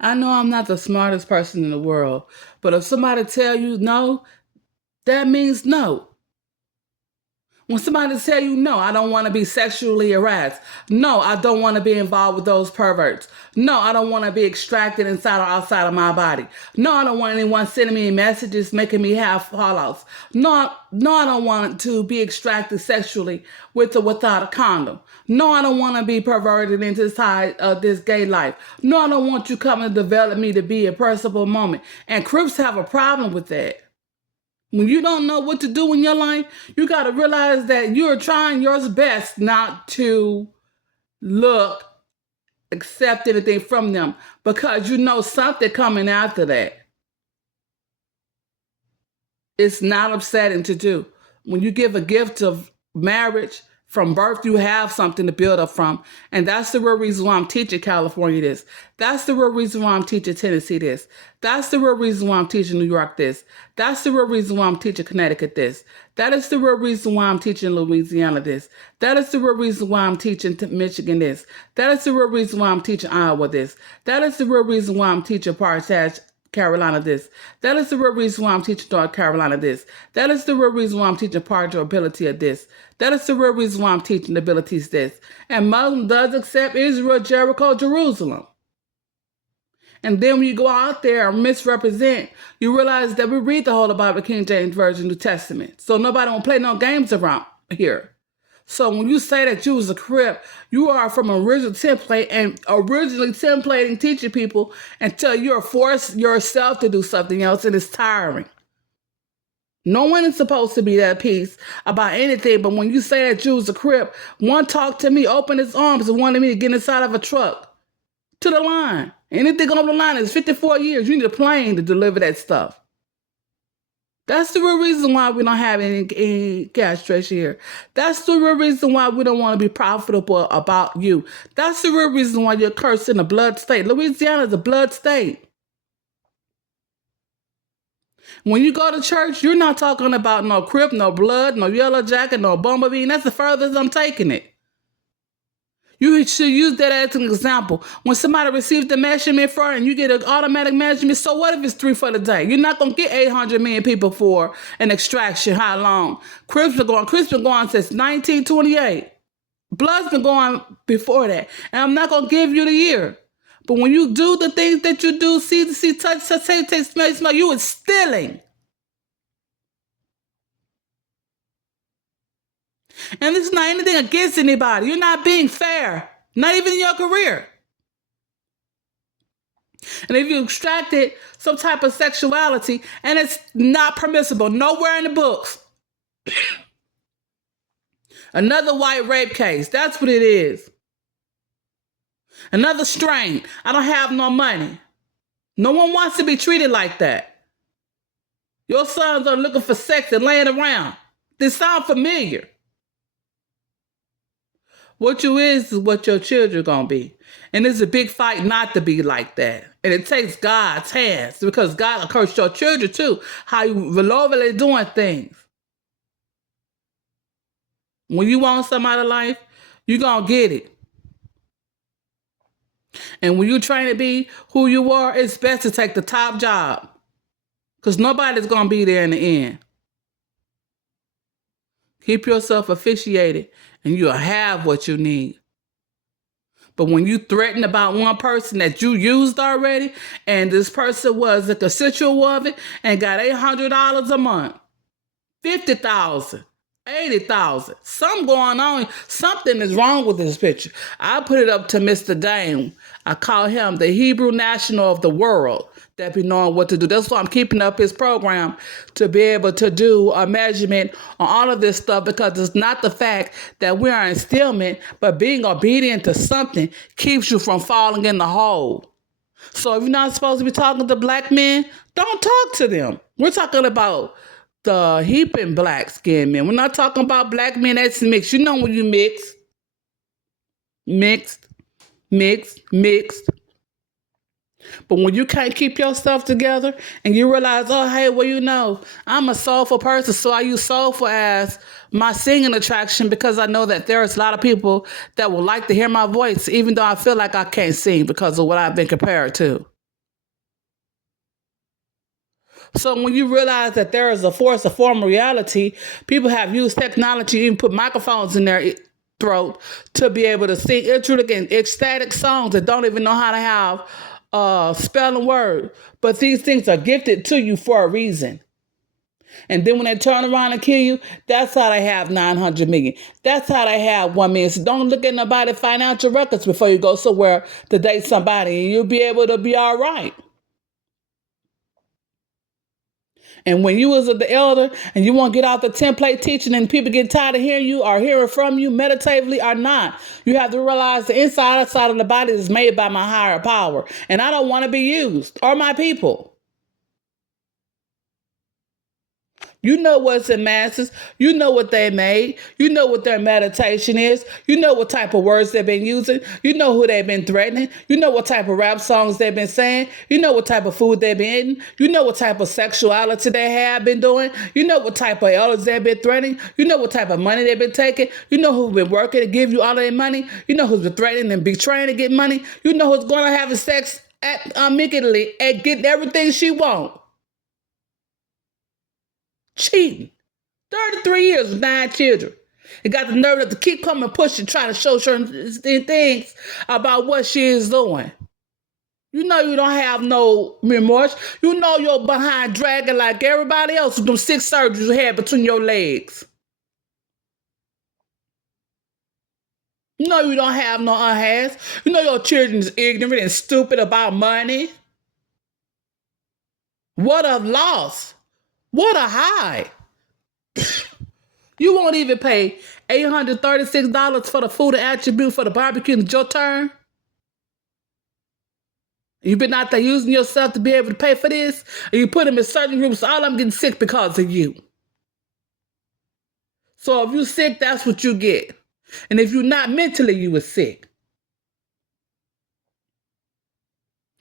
I know I'm not the smartest person in the world, but if somebody tell you no, that means no. When somebody tell you no, I don't want to be sexually harassed. No, I don't want to be involved with those perverts. No, I don't want to be extracted inside or outside of my body. No, I don't want anyone sending me messages making me have fallouts. No, I don't want to be extracted sexually with or without a condom. No, I don't want to be perverted into this side of this gay life. No, I don't want you coming to develop me to be a personable moment. And Crips have a problem with that. When you don't know what to do in your life, you got to realize that you're trying your best not to look, accept anything from them because you know something coming after that. It's not upsetting to do. When you give a gift of marriage from birth, you have something to build up from. And that's the real reason why I'm teaching California this. That's the real reason why I'm teaching Tennessee this. That's the real reason why I'm teaching New York this. That's the real reason why I'm teaching Connecticut this. That is the real reason why I'm teaching Louisiana this. That is the real reason why I'm teaching Michigan this. That is the real reason why I'm teaching Iowa this. That is the real reason why I'm teaching Partage Carolina this. That is the real reason why I'm teaching North Carolina this. That is the real reason why I'm teaching part of ability of this. That is the real reason why I'm teaching the abilities this. And Muslim does accept Israel, Jericho, Jerusalem. And then when you go out there and misrepresent, you realize that we read the whole Bible, King James Version, New Testament. So nobody won't play no games around here. So when you say that you was a Crip, you are from an original template and originally templating teaching people until you're forced yourself to do something else, and it's tiring. No one is supposed to be that peace about anything, but when you say that you was a Crip, one talked to me, opened his arms and wanted me to get inside of a truck to the line. Anything on the line is 54 years. You need a plane to deliver that stuff. That's the real reason why we don't have any castration here. That's the real reason why we don't want to be profitable about you. That's the real reason why you're cursed in a blood state. Louisiana is a blood state. When you go to church, you're not talking about no Crip, no blood, no yellow jacket, no bumblebee. And that's the furthest I'm taking it. You should use that as an example. When somebody receives the measurement for it and you get an automatic measurement, so what if it's 3 for the day? You're not going to get 800 million people for an extraction. How long? Crips been going since 1928. Blood's been going before that. And I'm not going to give you the year. But when you do the things that you do, see, touch, taste, smell, you are stealing. And this is not anything against anybody. You're not being fair. Not even in your career. And if you extracted some type of sexuality, and it's not permissible, nowhere in the books. Another white rape case. That's what it is. Another strain. I don't have no money. No one wants to be treated like that. Your sons are looking for sex and laying around. This sound familiar. What you is what your children gonna be. And it's a big fight not to be like that. And it takes God's hands because God will curse your children too. How you relovely doing things. When you want somebody's life, you gonna get it. And when you trying to be who you are, it's best to take the top job. Because nobody's gonna be there in the end. Keep yourself officiated and you'll have what you need. But when you threaten about one person that you used already, and this person was a constituent of it and got $800 a month, $50,000, $80,000, something going on. Something is wrong with this picture. I put it up to Mr. Dane. I call him the Hebrew national of the world that be knowing what to do. That's why I'm keeping up his program to be able to do a measurement on all of this stuff, because it's not the fact that we are in stillment, but being obedient to something keeps you from falling in the hole. So if you're not supposed to be talking to black men, don't talk to them. We're talking about the heaping black skinned men. We're not talking about black men that's mixed. You know when you mixed. But when you can't keep yourself together and you realize, oh, hey, well, I'm a soulful person, so I use soulful as my singing attraction because I know that there's a lot of people that would like to hear my voice, even though I feel like I can't sing because of what I've been compared to. So when you realize that there is a force, a form of reality, people have used technology, even put microphones in their throat to be able to sing intricate and ecstatic songs that don't even know how to have spelling word. But these things are gifted to you for a reason. And then when they turn around and kill you, that's how they have 900 million. That's how they have 1 million. So don't look at nobody's financial records before you go somewhere to date somebody, and you'll be able to be all right. And when you was the elder and you want to get out the template teaching and people get tired of hearing you or hearing from you meditatively or not, you have to realize the inside outside of the body is made by my higher power. And I don't want to be used or my people. You know what's in masses. You know what they made. You know what their meditation is. You know what type of words they've been using. You know who they've been threatening. You know what type of rap songs they've been saying. You know what type of food they've been eating. You know what type of sexuality they have been doing. You know what type of elders they've been threatening. You know what type of money they've been taking. You know who's been working to give you all of their money. You know who's been threatening and betraying to get money. You know who's going to have sex amicably and get everything she wants. Cheating. 33 years with 9 children. And got the nerve to keep coming pushing, trying to show certain things about what she is doing. You know you don't have no remorse. You know you're behind dragging like everybody else with them 6 surgeries you had between your legs. You know you don't have no unhas. You know your children is ignorant and stupid about money. What a loss. What a high. You won't even pay $836 for the food and attribute for the barbecue and it's your turn. You've been out there using yourself to be able to pay for this. And you put them in certain groups. All I'm getting sick because of you. So if you're sick, that's what you get. And if you're not mentally, you were sick.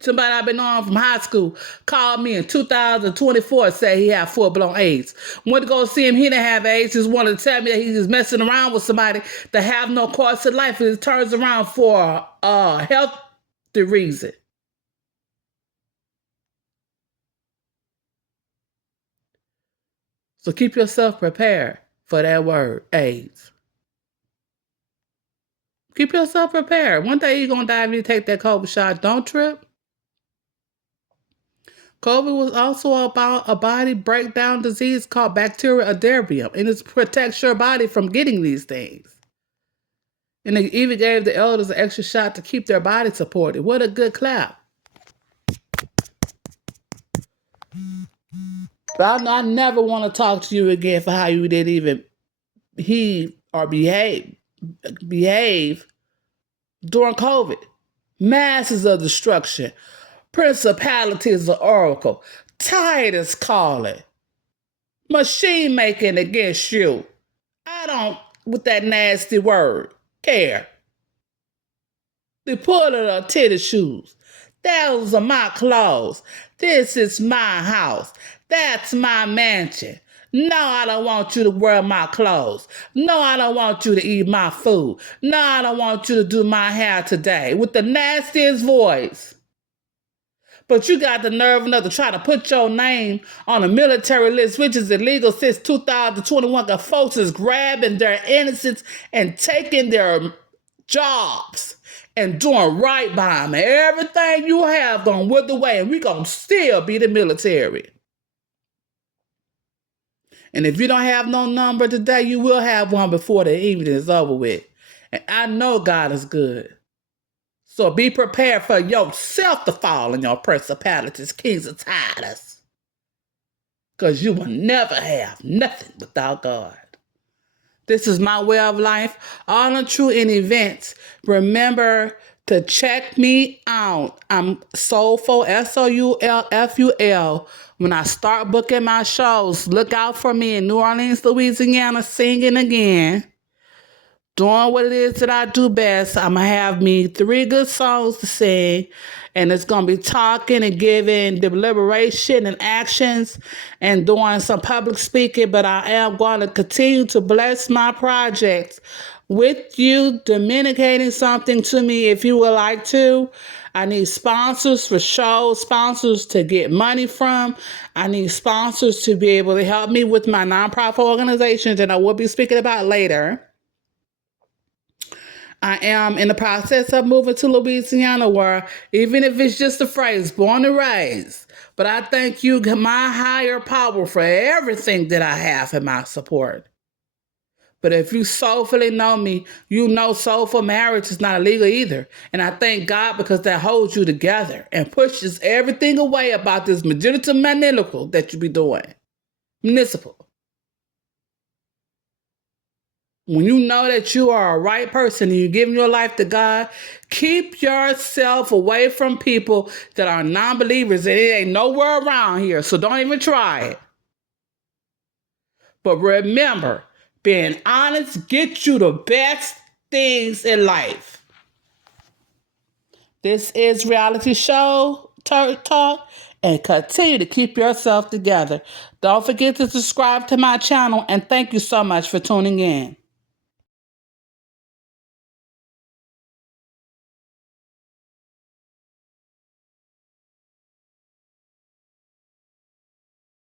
Somebody I've been on from high school called me in 2024 and said he had full-blown AIDS. Went to go see him, he didn't have AIDS. Just wanted to tell me that he's just messing around with somebody that have no course in life and it turns around for a healthy reason. So keep yourself prepared for that word, AIDS. Keep yourself prepared. One day you're going to die if you take that COVID shot. Don't trip. COVID was also about a body breakdown disease called bacterioderbium, and it protects your body from getting these things. And they even gave the elders an extra shot to keep their body supported. What a good clap. But I never want to talk to you again for how you didn't even heed or behave during COVID. Masses of destruction. Principalities of oracle. Titus calling. Machine making against you. I don't, with that nasty word, care. The pulling of titty shoes. Those are my clothes. This is my house. That's my mansion. No, I don't want you to wear my clothes. No, I don't want you to eat my food. No, I don't want you to do my hair today. With the nastiest voice. But you got the nerve enough to try to put your name on a military list, which is illegal since 2021, because folks is grabbing their innocence and taking their jobs and doing right by them. Everything you have gonna wither away, and we gonna still be the military. And if you don't have no number today, you will have one before the evening is over with. And I know God is good. So be prepared for yourself to fall in your principalities, kings and titles. Because you will never have nothing without God. This is my way of life. All untrue in events. Remember to check me out. I'm Soulful, SOULFUL. When I start booking my shows, look out for me in New Orleans, Louisiana, singing again. doing what it is that I do best. I'm going to have me 3 good songs to sing, and it's going to be talking and giving deliberation and actions and doing some public speaking, but I am going to continue to bless my projects with you communicating something to me if you would like to. I need sponsors for shows, sponsors to get money from. I need sponsors to be able to help me with my nonprofit organizations that I will be speaking about later. I am in the process of moving to Louisiana, where even if it's just a phrase, born and raised, but I thank you, my higher power, for everything that I have in my support. But if you soulfully know me, you know soulful marriage is not illegal either. And I thank God because that holds you together and pushes everything away about this magenital maniacal that you be doing. Municipal. When you know that you are a right person and you're giving your life to God, keep yourself away from people that are non-believers, and it ain't nowhere around here, so don't even try it. But remember, being honest gets you the best things in life. This is Reality Show Talk, and continue to keep yourself together. Don't forget to subscribe to my channel, and thank you so much for tuning in.